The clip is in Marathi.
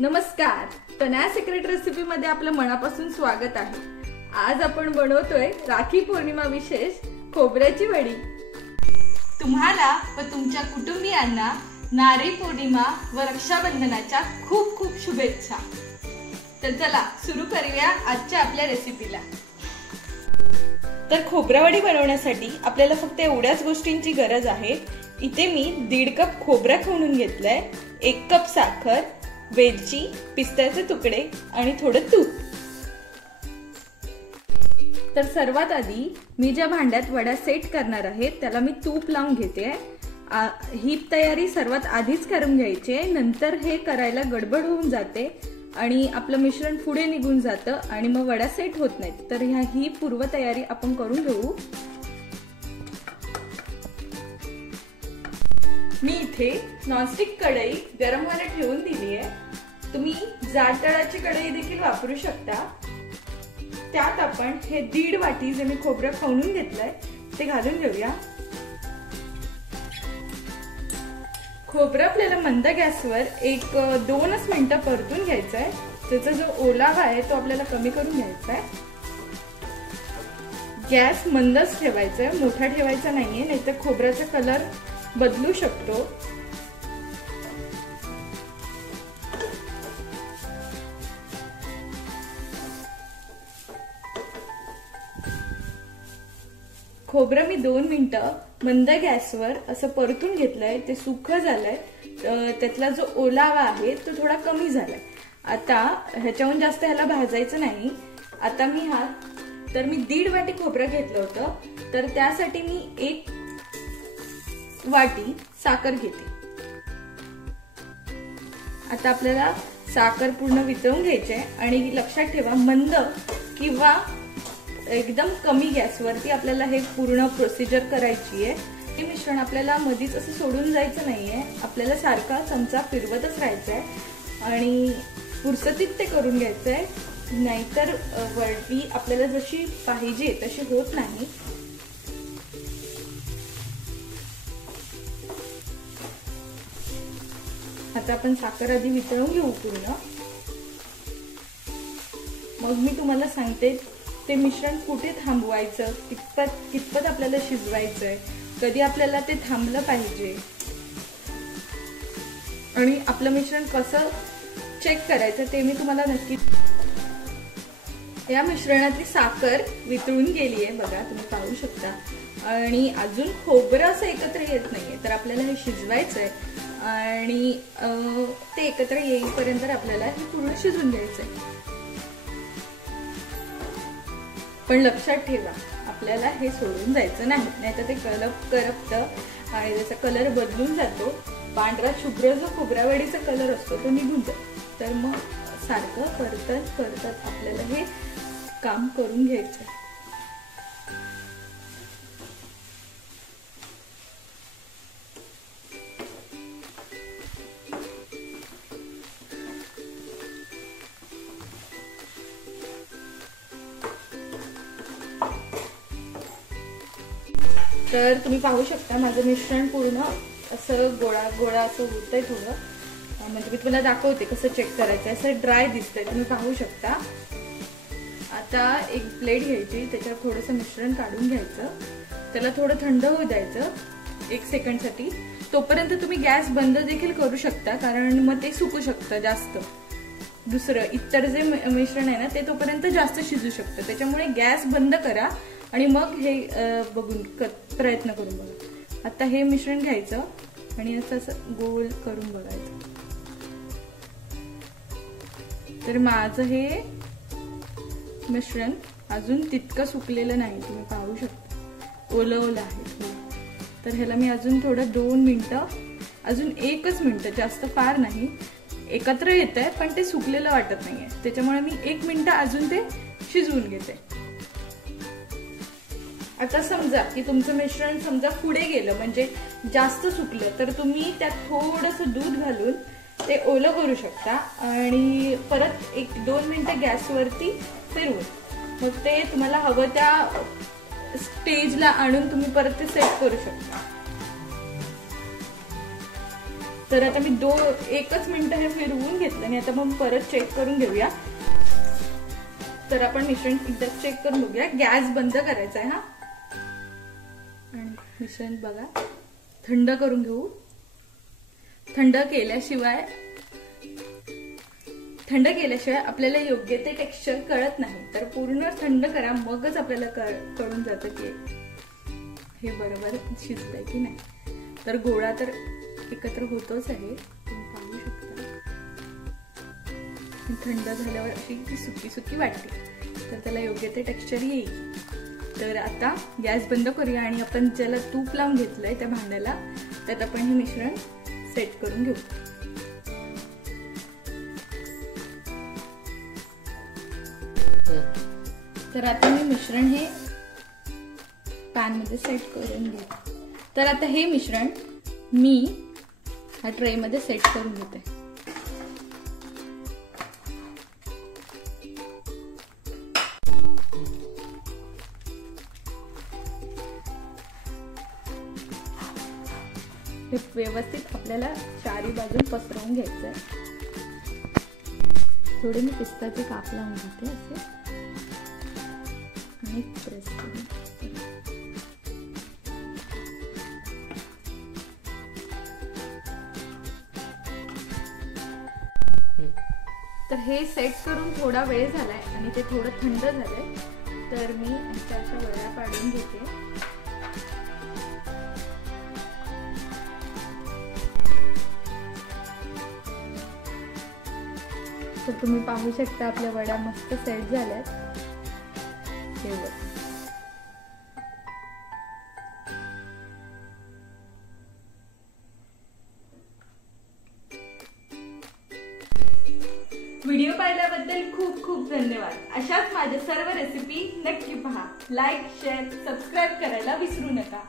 नमस्कार, तनया सिक्रेट रेसिपी मध्ये आपलं मनापासून स्वागत आहे। आज आपण बनवतोय राखी पौर्णिमा विशेष खोबऱ्याची वडी। तुम्हाला व तुमच्या कुटुंबियांना नारळी पौर्णिमा व रक्षाबंधनाच्या खूप खूप शुभेच्छा। तर चला सुरू करूया आजच्या आपल्या रेसिपीला। तर खोबरावडी बनवण्यासाठी आपल्याला फक्त एवढ्याच गोष्टींची गरज आहे। इथे मी 1.5 कप खोबरं खवणून घेतलंय, 1 कप साखर, वेलची, पिस्त्याचे तुकडे आणि थोडं तूप। तर सर्वात आधी मी ज्या भांड्यात वड्या सेट करणार आहे त्याला मी तूप लावून घेते। ही तयारी सर्वात आधीच करून घ्यायची आहे, नंतर हे करायला गडबड होऊन जाते आणि आपलं मिश्रण पुढे निघून जातं आणि मग वड्या सेट होत नाहीत। तर ही पूर्व तयारी आपण करून घेऊ। मी इथे नॉनस्टिक कढई गरम व्हायला ठेवून दिली आहे। तुम्ही जाड तळाची कढई देखील वापरू शकता। त्यात आपण हे 1.5 वाटी जे मी खोबरं खवणून घेतलंय ते घालून घेऊया। खोबरं आपल्याला मंद गॅसवर 1-2 मिनिटं परतून घ्यायचं आहे। त्याचा जो ओलावा आहे तो आपल्याला कमी करून घ्यायचा आहे। गॅस मंदच ठेवायचा आहे, मोठा ठेवायचा नाहीये, नाहीतर खोबऱ्याचा कलर बदलू शकतो। खोबरं मी 2 मिनिटं मंद गॅसवर असं परतून घेतलंय, ते सुकं झालंय। त्यातला जो ओलावा आहे तो थोडा कमी झालाय। आता ह्याच्याहून जास्त ह्याला भाजायचं नाही। आता मी 1.5 वाटी खोबरं घेतलं होतं, तर त्यासाठी मी 1 वाटी साखर घेते। आता आपल्याला साखर पूर्ण वितळून घ्यायची आहे आणि लक्षात ठेवा मंद किंवा एकदम कमी गॅसवरती आपल्याला हे पूर्ण प्रोसिजर करायची आहे। हे मिश्रण आपल्याला मधीच असं सोडून जायचं नाहीये, आपल्याला सारखा चमचा फिरवतच राहायचा आहे आणि पुरसतीत ते करून घ्यायचं आहे, नाहीतर वडी आपल्याला जशी पाहिजे तशी होत नाही। आता आपण साखर आधी वितळून घेऊ पूर्ण, मग मी तुम्हाला सांगते ते मिश्रण कुठे थांबवायचं, कितपत आपल्याला शिजवायचंय, कधी आपल्याला ते थांबलं पाहिजे आणि आपलं मिश्रण कसं चेक करायचं ते मी तुम्हाला नक्की। या मिश्रणातली साखर वितळून गेली आहे बघा, तुम्ही पाहू शकता, आणि अजून खोबरं असं एकत्र येत नाहीये। तर आपल्याला हे शिजवायचंय आणि ते एकत्र येईपर्यंत आपल्याला हे पूर्ण शिजून घ्यायचंय। पण लक्षात ठेवा आपल्याला हे सोडून जायचं नाही, नाहीतर ते करपतं आणि त्याचा कलर बदलून जातो। पांढरा शुभ्र जो खोबरावडीचा कलर असतो तो निघून जातो। तर मग सारखं परतत आपल्याला हे काम करून घ्यायचं। तर तुम्ही पाहू शकता माझं मिश्रण पूर्ण असं गोळा असं होतंय थोडं, म्हणजे मी तुम्हाला दाखवते कसं चेक करायचं। असं ड्राय दिसतंय, तुम्ही पाहू शकता। आता एक प्लेट घ्यायची, त्याच्यावर थोडंसं मिश्रण काढून घ्यायचं, त्याला थोडं थंड होऊ द्यायचं 1 सेकंडसाठी। तोपर्यंत तुम्ही गॅस बंद देखील करू शकता, कारण मग ते सुकू शकतं जास्त। दुसरं इतर जे मिश्रण आहे ना ते तोपर्यंत जास्त शिजू शकतं, त्याच्यामुळे गॅस बंद करा आणि मग हे बघून प्रयत्न करून बघा। आता हे मिश्रण घ्यायचं आणि असं गोल करून बघायचं। तर माझं हे मिश्रण अजून तितकं सुकलेलं नाही, तुम्ही पाहू शकता, ओलं आहे। तर ह्याला मी अजून थोडं 2 मिनिटं, अजून 1च मिनिट, जास्त फार नाही, एकत्र येत आहे पण ते सुकलेलं वाटत नाहीये, त्याच्यामुळे मी 1 मिनिट अजून ते शिजवून घेते। आता समजा की तुमचं मिश्रण समजा पुढे गेलं, म्हणजे जास्त सुकलं, तर तुम्ही त्यात थोडंसं दूध घालून ते ओलं करू शकता आणि परत 1-2 मिनिटं गॅसवरती फिरवून मग ते तुम्हाला हवं त्या स्टेजला आणून तुम्ही परत ते सेट करू शकता। तर आता मी 1च मिनिट हे फिरवून घेतलं आणि आता मग परत चेक करून घेऊया. तर आपण मिश्रण एकदा चेक करून बघूया. गॅस बंद करायचा आहे हा. आणि मिश्रण बघा थंड करून घेऊ. थंड केल्याशिवाय आपल्याला योग्य ते टेक्स्चर कळत नाही. तर पूर्ण थंड करा मगच आपल्याला कळून जातं की हे बरोबर शिजलंय की नाही. तर गोळा तर एकत्र होतोच आहे, तुम्ही पाहू शकता. थंड झाल्यावर अशी ती सुकी सुकी वाटते, तर त्याला योग्य ते टेक्स्चर येईल. तर आता गॅस बंद करूया आणि आपण ज्याला तूप लावून घेतलंय त्या भांड्याला त्यात आपण हे मिश्रण सेट करून घेऊ. तर आता मी मिश्रण हे पॅन मध्ये सेट करून घेते. तर आता हे मिश्रण मी ह्या ट्रे मध्ये सेट करून घेते. हे व्यवस्थित आपल्याला चारी बाजून पसरवून घ्यायचंय. थोडे मी पिस्ताचे काप लावून घेते असे आणि प्रेस करून. तर हे सेट करून थोडा वेळ झालाय आणि ते थोडं थंड झालंय. तर मी अशा वड्या पाडून घेते. तर तुम्ही पाहू शकता आपल्या वड्या मस्त सेट झाल्यात. व्हिडिओ पाहिल्याबद्दल खूप खूप धन्यवाद. अशाच माझ्या सर्व रेसिपी नक्की पहा. लाईक, शेअर, सबस्क्राईब करायला विसरू नका.